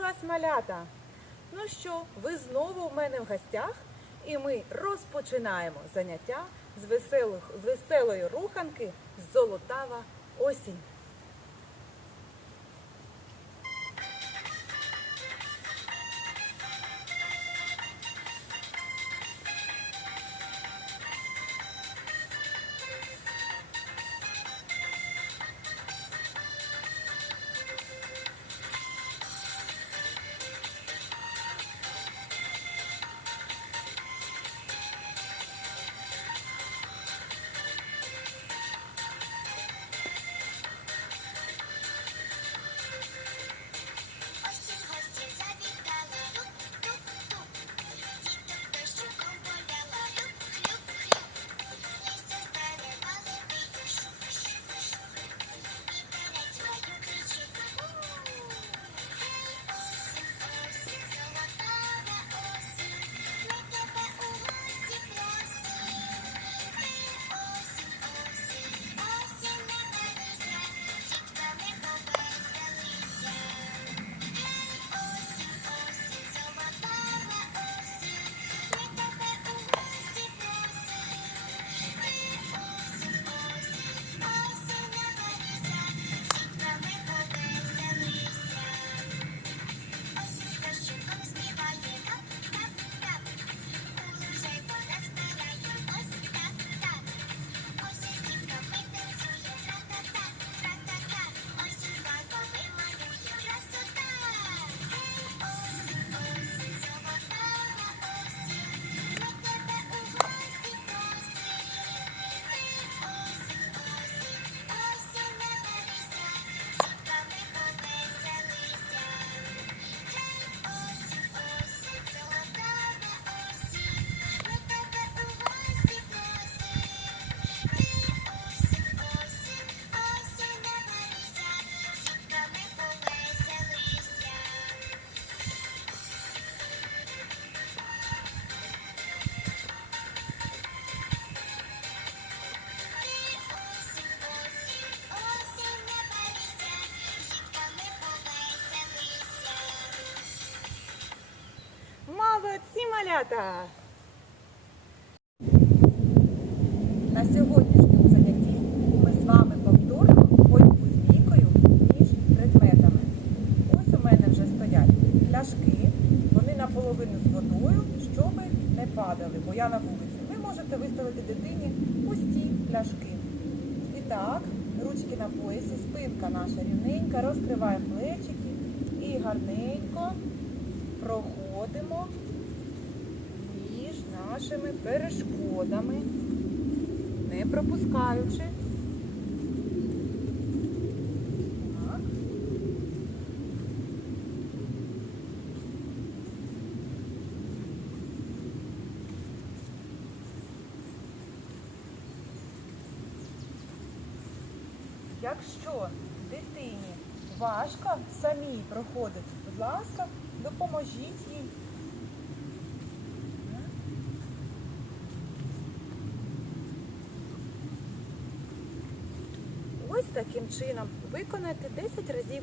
вас, малята! Ну що, ви знову в мене в гостях, і ми розпочинаємо заняття з, веселих, веселої руханки Золотава осінь. Малята! На сьогоднішньому занятті ми з вами повторимо ходьбу з вікою між предметами. Ось у мене вже стоять пляшки, вони наполовину з водою, щоб не падали, бо я на вулиці. Ви можете виставити дитині пусті пляшки. І так, ручки на поясі, спинка наша рівненька, розкриваємо плечики і гарненько проходимо нашими перешкодами, не пропускаючи. Якщо дитині важко самій проходити, будь ласка, допоможіть їй. Ось таким чином виконайте 10 разів.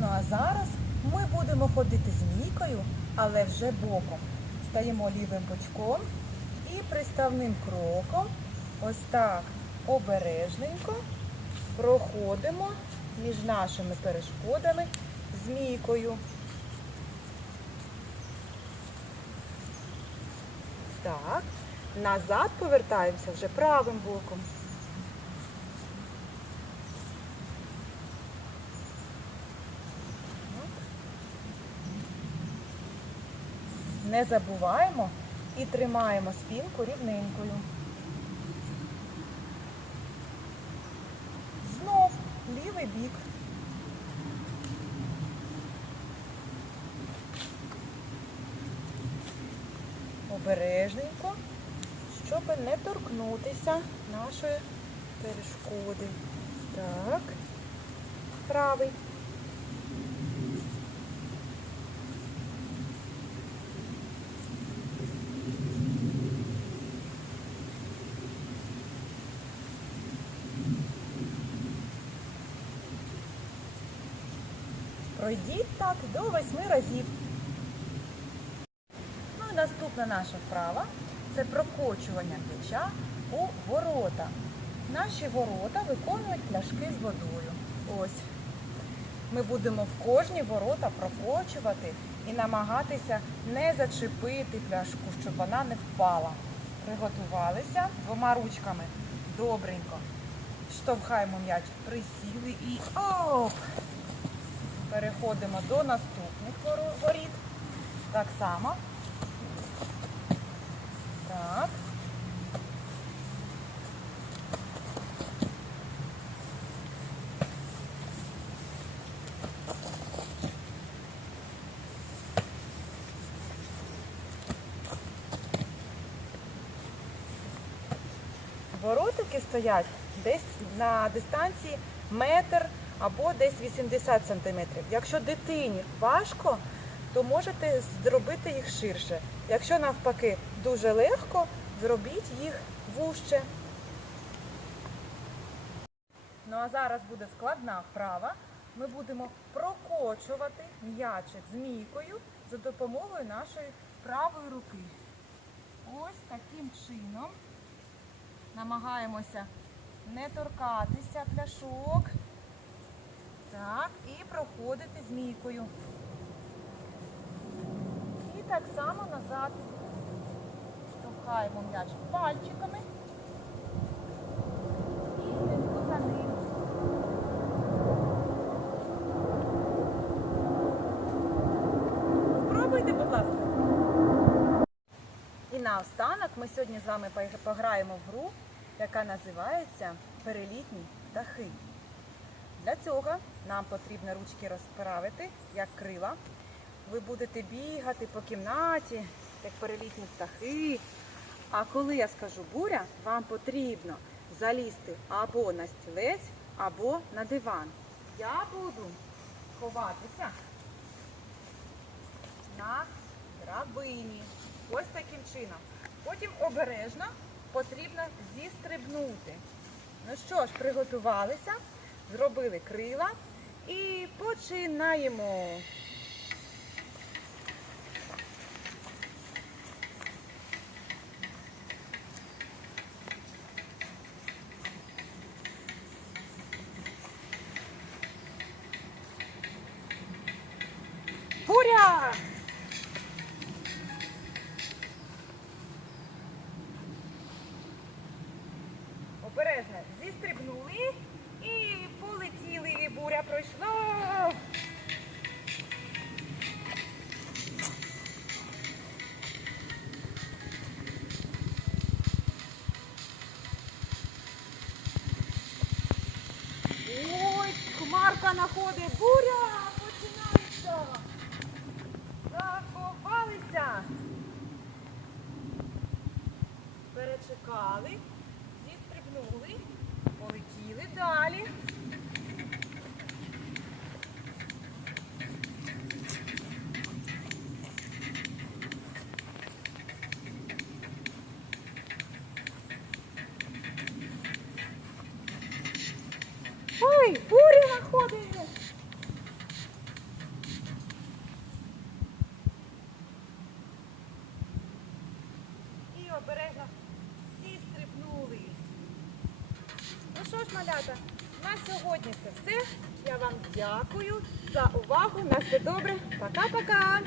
Ну а зараз ми будемо ходити змійкою, але вже боком. Стаємо лівим бочком і приставним кроком, ось так обережненько проходимо між нашими перешкодами змійкою. Так, назад повертаємося вже правим боком. Не забуваємо і тримаємо спинку рівненькою. Знов лівий бік. Обережненько, щоб не торкнутися нашої перешкоди. Так, правий. Пройдіть так до восьми разів. Ну і наступна наша вправа це прокочування м'яча у ворота. Наші ворота виконують пляшки з водою. Ось. Ми будемо в кожні ворота прокочувати і намагатися не зачепити пляшку, щоб вона не впала. Приготувалися двома ручками. Добренько. Штовхаємо м'яч, присіли і оп! Переходимо до наступних воріт. Так само. Так. Воротики стоять десь на дистанції метр або десь 80 сантиметрів. Якщо дитині важко, то можете зробити їх ширше. Якщо навпаки дуже легко, зробіть їх вужче. Ну а зараз буде складна вправа. Ми будемо прокочувати м'ячик змійкою за допомогою нашої правої руки. Ось таким чином намагаємося не торкатися пляшок. Так, і проходити змійкою. І так само назад штовхаємо м'яч пальчиками. Наостанок ми сьогодні з вами пограємо в гру, яка називається Перелітні птахи. Для цього нам потрібно ручки розправити, як крила. Ви будете бігати по кімнаті, як перелітні птахи. А коли я скажу буря, вам потрібно залізти або на стілець, або на диван. Я буду ховатися на драбині. Ось таким чином. Потім обережно потрібно зістрибнути. Ну що ж, приготувалися, зробили крила і починаємо. Буря! Находить, буря починається. Заховалися. Перечекали, зістрибнули, полетіли далі. Ой, буря находить. І обережно всі стрибнули. Ну що ж, малята, на сьогодні це все. Я вам дякую за увагу. На все добре. Пока-пока.